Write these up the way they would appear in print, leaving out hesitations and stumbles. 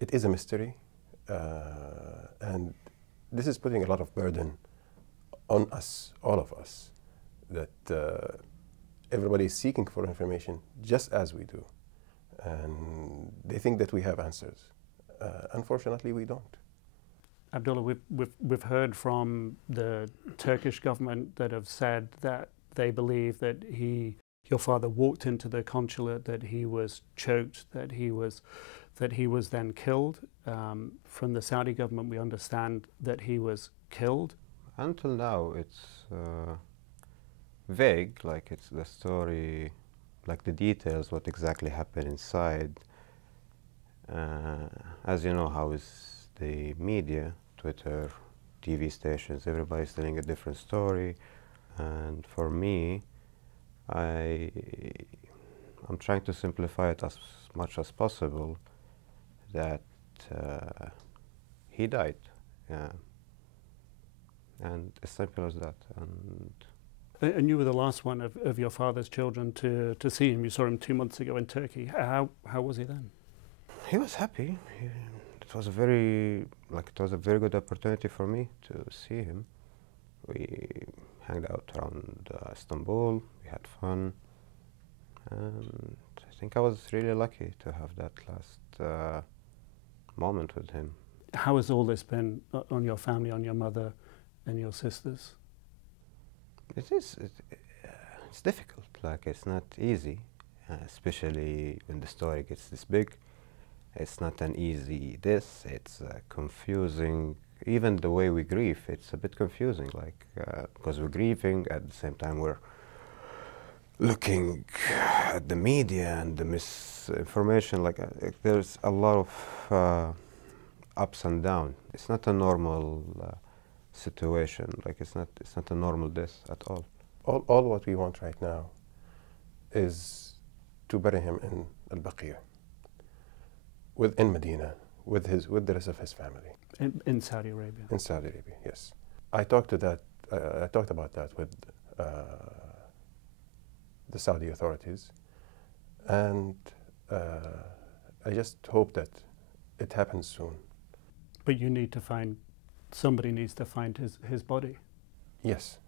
It is a mystery, and this is putting a lot of burden on us, all of us, that everybody is seeking for information just as we do. And they think that we have answers. Unfortunately, we don't. Abdullah, we've heard from the Turkish government that have said that they believe that your father walked into the consulate, that he was choked, that he was then killed. From the Saudi government, we understand that he was killed. Until now, it's vague, like it's the story, like the details, what exactly happened inside. As you know, how is the media, Twitter, TV stations, everybody's telling a different story. And for me, I'm trying to simplify it as much as possible, that he died, yeah. And as simple as that. And you were the last one of your father's children to see him. You saw him 2 months ago in Turkey. How was he then? He was happy. It was a very good opportunity for me to see him. We hung out around Istanbul. We had fun, and I think I was really lucky to have that last moment with him. How has all this been on your family, on your mother and your sisters? It's difficult. Like, it's not easy, especially when the story gets this big. It's not an easy it's confusing. Even the way we grieve, it's a bit confusing, like, because we're grieving, at the same time we're looking at the media and the misinformation. Like, there's a lot of ups and downs. It's not a normal situation. Like, it's not a normal death at all. All what we want right now is to bury him in Al-Baqi', in Medina, with the rest of his family. In Saudi Arabia? In Saudi Arabia, yes. I talked about that with the Saudi authorities, and I just hope that it happens soon. But you need to somebody needs to find his body. Yes.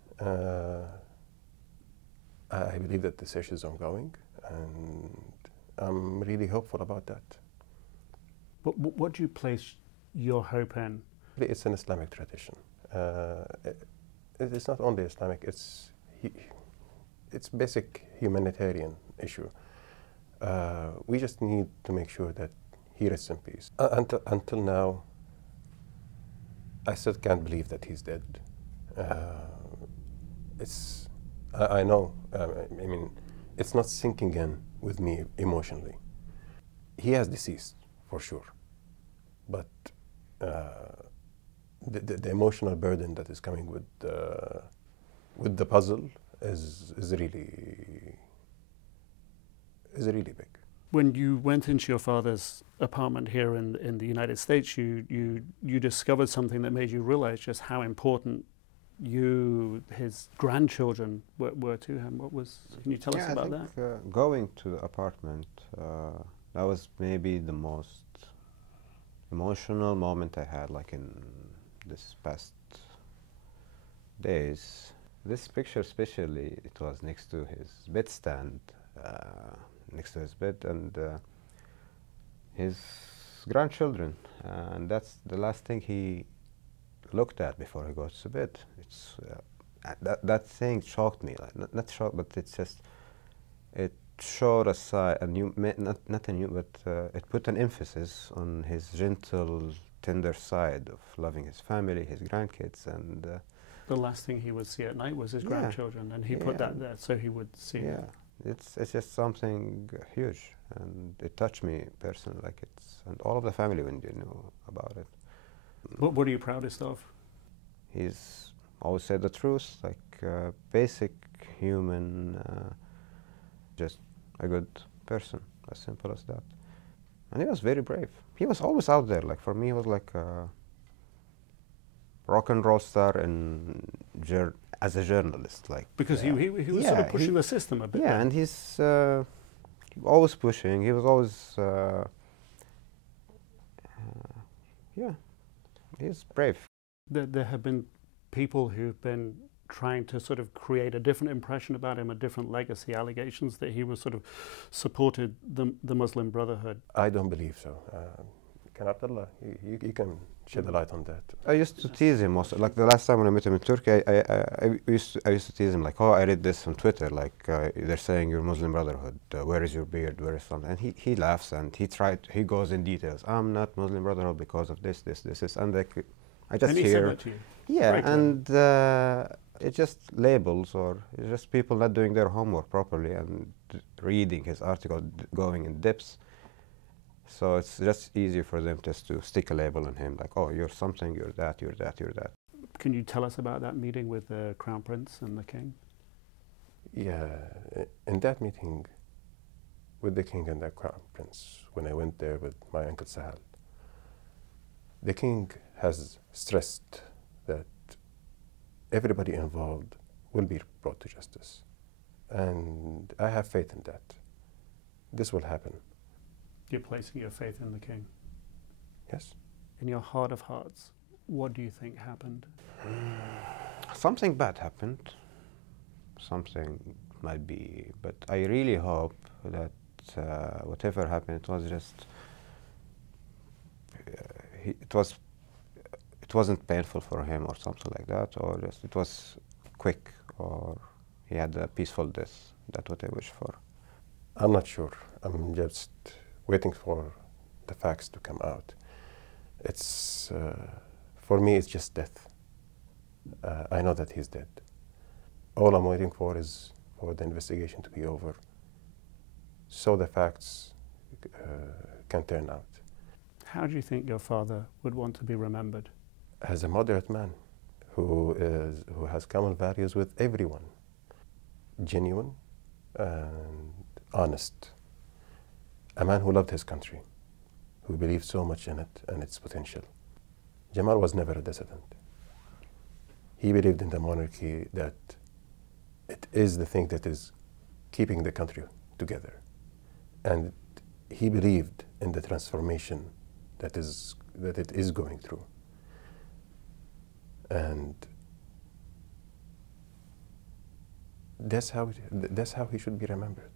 I believe that the search is ongoing, and I'm really hopeful about that. But what do you place your hope in? It's an Islamic tradition. It's not only Islamic, it's basic humanitarian issue. We just need to make sure that he rests in peace. Until now, I still can't believe that he's dead. I know, I mean, it's not sinking in with me emotionally. He has deceased, for sure. But the emotional burden that is coming with the puzzle is really big. When you went into your father's apartment here in the United States, you discovered something that made you realize just how important his grandchildren were to him. Can you tell us about that? Going to the apartment, that was maybe the most emotional moment I had, like, in this past days. This picture especially, it was next to his bedstand, next to his bed, and his grandchildren, and that's the last thing he looked at before he goes to bed. It's that thing shocked me, like, not shocked, but it's just, it showed a side, not a new, but it put an emphasis on his gentle, tender side of loving his family, his grandkids, and the last thing he would see at night was his grandchildren, and he put that there so he would see. Yeah, it's just something huge, and it touched me personally, like, and all of the family when they knew about it. What are you proudest of? He's always said the truth, like, basic human, just a good person, as simple as that. And he was very brave. He was always out there. Like, for me, he was like a rock and roll star as a journalist. Like, because he was sort of pushing the system a bit. Yeah, and he's always pushing. He was always Yeah, he's brave. There have been people who've been trying to sort of create a different impression about him, a different legacy, allegations that he was sort of supported the Muslim Brotherhood. I don't believe so. Can Abdullah, you can shed a light on that. I used to tease him also. Like the last time when I met him in Turkey, I used to tease him like, oh, I read this on Twitter, like they're saying you're Muslim Brotherhood. Where is your beard? Where is something? And he laughs and he goes in details. I'm not Muslim Brotherhood because of this, and like, I just And he hear. said that to you? Yeah, Right, and it's just labels, or it's just people not doing their homework properly and reading his article, going in depths. So it's just easier for them just to stick a label on him, like, oh, you're something, you're that, you're that, you're that. Can you tell us about that meeting with the Crown Prince and the King? Yeah, in that meeting with the King and the Crown Prince, when I went there with my Uncle Sahel, the King has stressed that everybody involved will be brought to justice. And I have faith in that. This will happen. You're placing your faith in the King. Yes. In your heart of hearts, what do you think happened? Something bad happened. Something might be, but I really hope that whatever happened, it was just, it wasn't painful for him or something like that, or just it was quick, or he had a peaceful death. That's what I wish for. I'm not sure. I'm just waiting for the facts to come out. It's, for me, it's just death. I know that he's dead. All I'm waiting for is for the investigation to be over, so the facts can turn out. How do you think your father would want to be remembered? As a moderate man who has common values with everyone, genuine and honest, a man who loved his country, who believed so much in it and its potential. Jamal was never a dissident. He believed in the monarchy, that it is the thing that is keeping the country together. And he believed in the transformation that it is going through. And that's how he should be remembered.